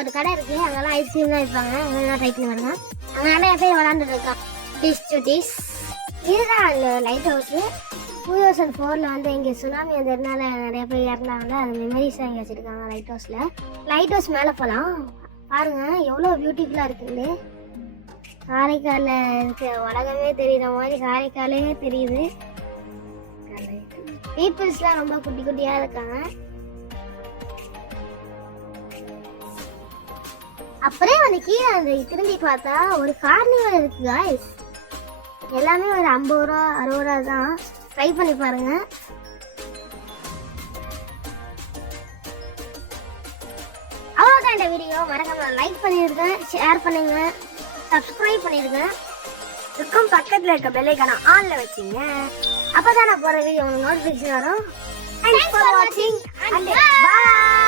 ஒரு கடை இருக்கு, அங்கெல்லாம் ஐஸ்கிரீம் தான் வைப்பாங்க. அங்கெல்லாம் ட்ரை பண்ணி வரலாம். அங்க நிறைய பேர் விளாண்டுட்டு இருக்கான். டீஸ் சுட்டீஸ் இதுதான் அந்த லைட் ஹவுஸ். 2004 வந்து இங்கே சுனாமி வந்ததுனால நிறைய பேர் இறந்தாங்கல்ல, அந்த மெமரிஸ் இங்கே வச்சிருக்காங்க லைட் ஹவுஸ்ல. லைட் ஹவுஸ் மேலே போகலாம். பாருங்க எவ்வளோ பியூட்டிஃபுல்லாக இருக்குன்னு. காரைக்காலில் இருக்க உலகமே தெரியுற மாதிரி காரைக்காலே தெரியுது. பீப்புள்ஸ்லாம் ரொம்ப குட்டி குட்டியாக இருக்காங்க. அப்படியே வந்து கீழே வந்து திரும்பி பார்த்தா ஒரு கார்னிவல் இருக்கு गाइस. எல்லாமே ஒரு 50 ரூபா 60 ரூபா தான். ட்ரை பண்ணி பாருங்க. அவ்வளோதான் இந்த வீடியோ. மறக்காம லைக் பண்ணிருங்க, ஷேர் பண்ணுங்க, சப்ஸ்கிரைப் பண்ணிருங்க. இதுக்கும் பக்கத்தில் இருக்க பெல் ஐகானை ஆன்ல வச்சுங்க. அப்பதான் நான் போற வீடியோ உங்களுக்கு நோட்டிஃபிகேஷன் வரும். Thanks for watching and bye.